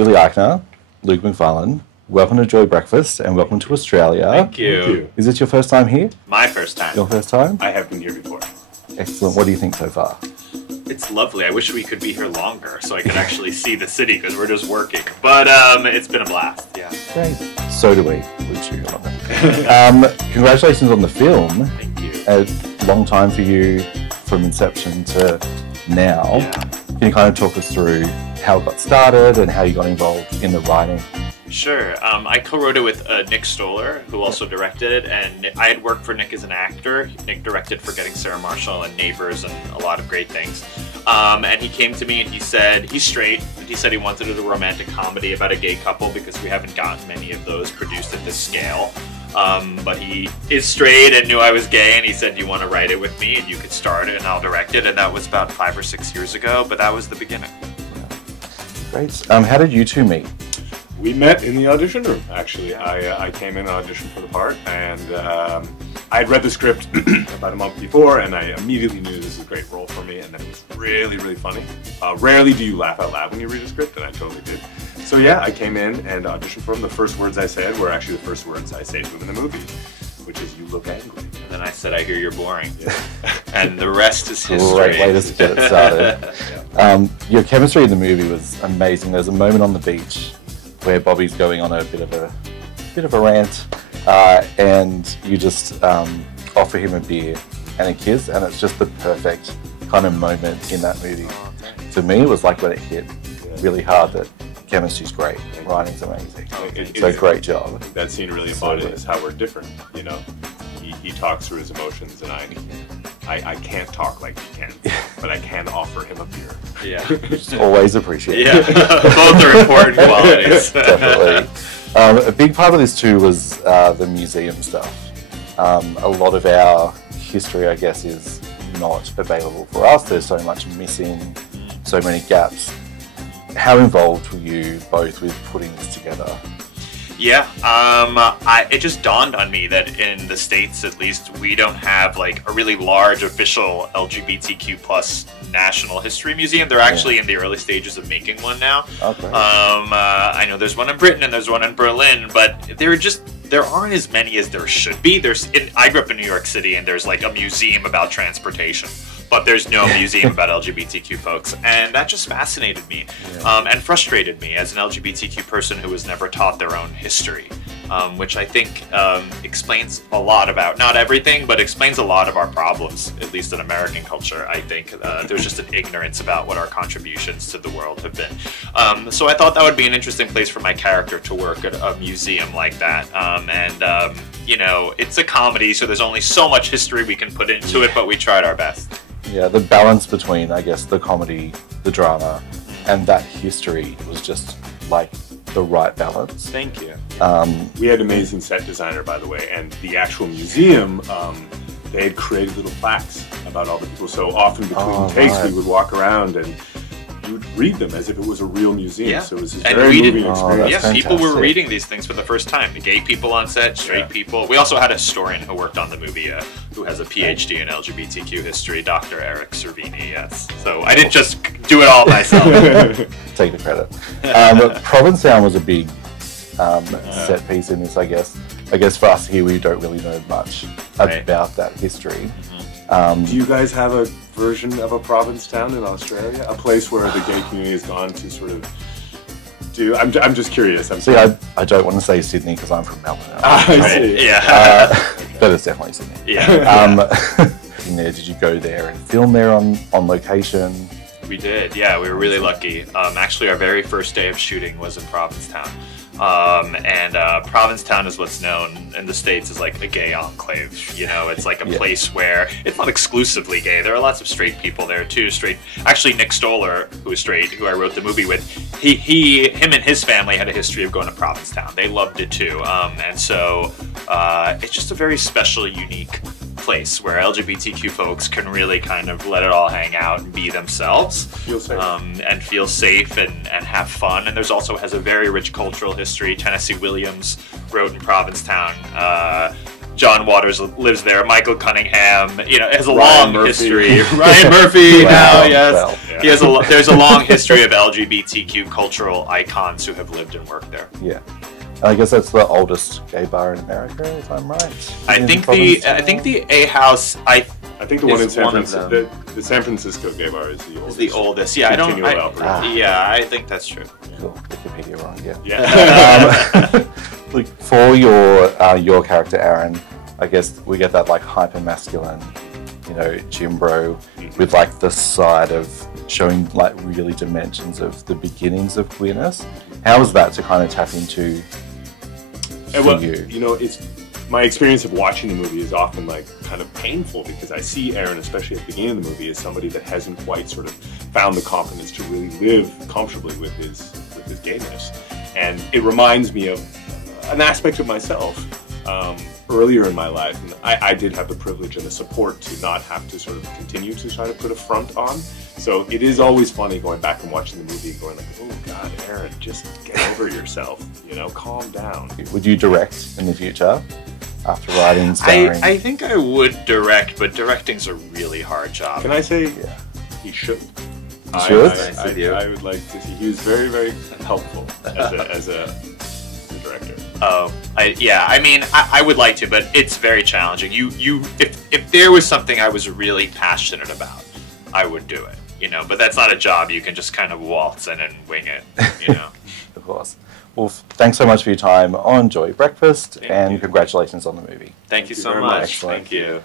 Billy Eichner, Luke MacFarlane. Welcome to Joy Breakfast and welcome to Australia. Thank you. Thank you. Is this your first time here? My first time. Your first time? I have been here before. Excellent. What do you think so far? It's lovely. I wish we could be here longer so I could actually see the city because we're just working. But it's been a blast. Yeah. Great. So do we. Would you love it? Congratulations on the film. Thank you. A long time for you from inception to now. Yeah. Can you kind of talk us through how it got started and how you got involved in the writing? Sure. I co-wrote it with Nick Stoller, who also directed it, and I had worked for Nick as an actor. Nick directed Forgetting Sarah Marshall and Neighbors and a lot of great things. And he came to me and he said, he's straight, and he said he wanted to do a romantic comedy about a gay couple because we haven't gotten many of those produced at this scale. But he is straight and knew I was gay, and he said, you want to write it with me and you could start it and I'll direct it, and that was about 5 or 6 years ago, but that was the beginning. Great. How did you two meet? We met in the audition room, actually. I came in and auditioned for the part, and I had read the script about a month before, and I immediately knew this was a great role for me, and that it was really, really funny. Rarely do you laugh out loud when you read a script, and I totally did. So yeah, I came in and auditioned for him. The first words I said were actually the first words I say to him in the movie, which is, "You look angry." And then I said, I hear you're boring. Yeah. And the rest is history. Great way to get it started. Yeah. Your chemistry in the movie was amazing. There's a moment on the beach where Bobby's going on a bit of a rant, and you just offer him a beer and a kiss, and it's just the perfect kind of moment in that movie. For me, it was like when it hit really hard that chemistry's great, writing's amazing. So great job. That scene really embodies how we're different, you know. He talks through his emotions, and I can't talk like he can, but I can offer him a beer. Yeah. Just always appreciate Yeah. Both are important qualities. Definitely. A big part of this too was the museum stuff. A lot of our history, I guess, is not available for us. There's so much missing, so many gaps. How involved were you both with putting this together? Yeah, it just dawned on me that in the States, at least, we don't have like a really large official LGBTQ plus national history museum. They're actually in the early stages of making one now. Okay. I know there's one in Britain and there's one in Berlin, but there aren't as many as there should be. I grew up in New York City, and there's like a museum about transportation, but there's no museum about LGBTQ folks, and that just fascinated me and frustrated me as an LGBTQ person who was never taught their own history, which I think explains a lot about, not everything, but explains a lot of our problems, at least in American culture. I think there's just an ignorance about what our contributions to the world have been. So I thought that would be an interesting place for my character to work at a museum like that. You know, it's a comedy, so there's only so much history we can put into it, but we tried our best. Yeah, the balance between, I guess, the comedy, the drama, and that history was just like the right balance. Thank you. We had an amazing set designer, by the way, and the actual museum, they had created little plaques about all the people. So often between takes, we would walk around and you would read them as if it was a real museum. Yeah. So it was this very moving experience. Yeah, people were reading these things for the first time. The gay people on set, straight people. We also had a historian who worked on the movie, who has a PhD in LGBTQ history, Dr. Eric Cervini, yes. So I didn't just do it all myself. Take the credit. Provincetown was a big set piece in this, I guess. I guess for us here, we don't really know much about that history. Do you guys have a version of a Provincetown in Australia? A place where the gay community has gone to sort of do... I'm just curious. I don't want to say Sydney because I'm from Melbourne. I see. Yeah. But it's definitely Sydney. Yeah. Did you go there and film there on location? We did, yeah. We were really lucky. Actually, our very first day of shooting was in Provincetown. Provincetown is what's known in the States as like a gay enclave. You know, it's like a place where it's not exclusively gay. There are lots of straight people there too. Actually, Nick Stoller, who is straight, who I wrote the movie with, him and his family had a history of going to Provincetown. They loved it too. So it's just a very special, unique place where LGBTQ folks can really kind of let it all hang out and be themselves. Feel safe. And feel safe and have fun. And there's also has a very rich cultural history. Tennessee Williams wrote in Provincetown John Waters lives there. Michael Cunningham, has a Ryan long Murphy. history. Ryan Murphy now, yes. Well. Yeah. He has there's a long history of LGBTQ cultural icons who have lived and worked there. Yeah. And I guess that's the oldest gay bar in America, if I'm right. I think the A House I think the one in Is San one of Francisco, the San Francisco gay bar is the oldest. is the oldest. Yeah, Continual operation. I think that's true. Cool. Wikipedia wrong, yeah. Yeah. Like for your character Aaron, I guess we get that like hyper masculine, gym bro with like the side of showing like really dimensions of the beginnings of queerness. How was that to kind of tap into for you? It's my experience of watching the movie is often like kind of painful because I see Aaron, especially at the beginning of the movie, as somebody that hasn't quite sort of found the confidence to really live comfortably with his gayness, and it reminds me of an aspect of myself earlier in my life, and I did have the privilege and the support to not have to sort of continue to try to put a front on. So it is always funny going back and watching the movie and going like, oh God, Aaron, just get over yourself, calm down. Would you direct in the future after writing and starring? I think I would direct, but directing's a really hard job. Can I say Yeah. he should? Should? I would like to see. He was very, very helpful as a director. I would like to, but it's very challenging. If there was something I was really passionate about, I would do it. But that's not a job you can just kind of waltz in and wing it. Of course. Well, thanks so much for your time on Joy Breakfast, and you. congratulations on the movie. Thank you so very much. much. Thank you.